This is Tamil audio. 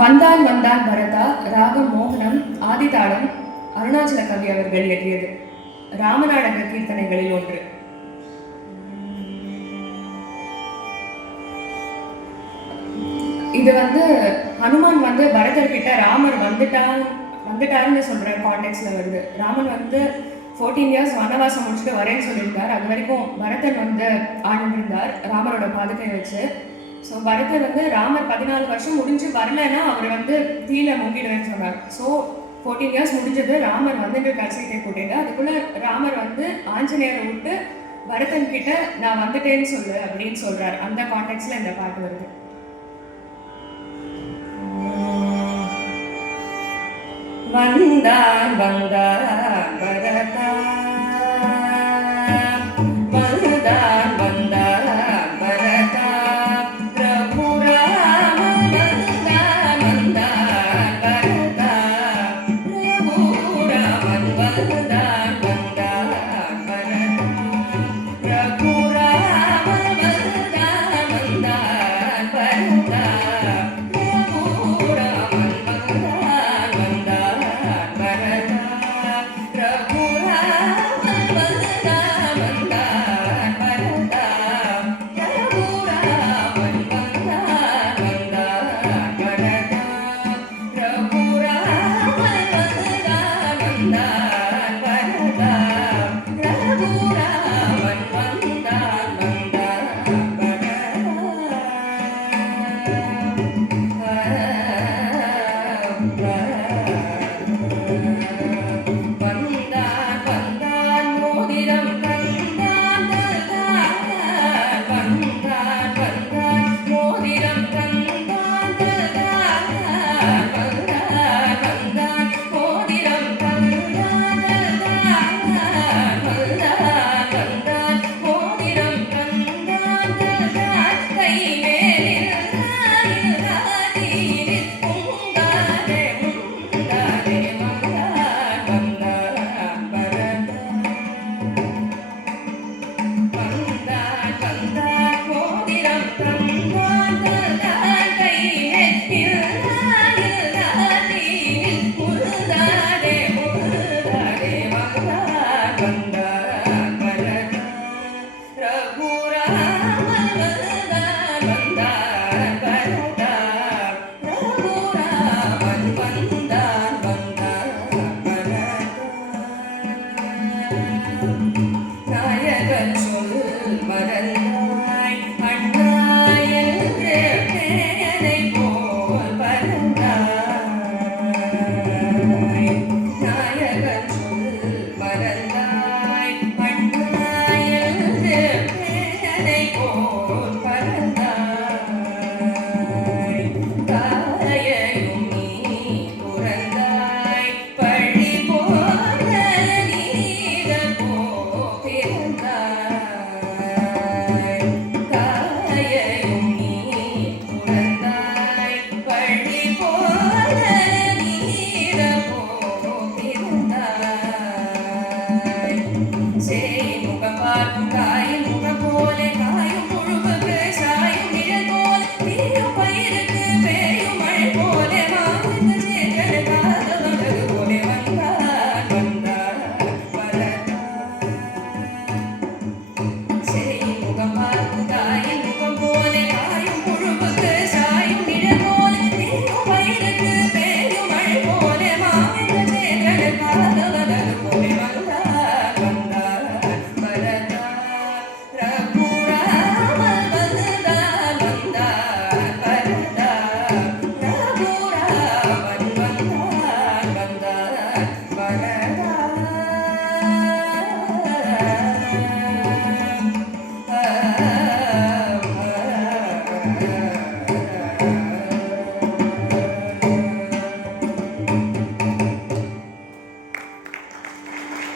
வந்தான் வந்தான் பரதா ராகம் மோகனம் ஆதிதாளம் அருணாச்சல கவி அவர்கள் இயற்றியது. ராமநாடக கீர்த்தனைகளில் ஒன்று. இது ஹனுமான் பரதர் கிட்ட ராமர் வந்துட்டாருன்னு சொல்ற கான்டெக்ட்ல வருது. ராமன் 14 இயர்ஸ் வனவாசம் முடிச்சுட்டு வரேன்னு சொல்லியிருந்தார். அது வரைக்கும் பரதர் ஆழ்ந்திருந்தார் ராமரோட பாதுகை வச்சு. ஸோ பரதர் ராமர் 14 வருஷம் முடிஞ்சு வரலைன்னா அவர் தீல முங்கிடுவேன்னு சொன்னார். ஸோ 14 இயர்ஸ் முடிஞ்சது. ராமர் சீத்தை கூட்டிட்டு அதுக்குள்ள ராமர் ஆஞ்சநேயரை விட்டு பரதன் கிட்ட நான் வந்துட்டேன்னு சொல்லு அப்படின்னு சொல்றாரு. அந்த கான்டெக்ட்ல இந்த பாட்டு வருது. வந்தான் வந்தான்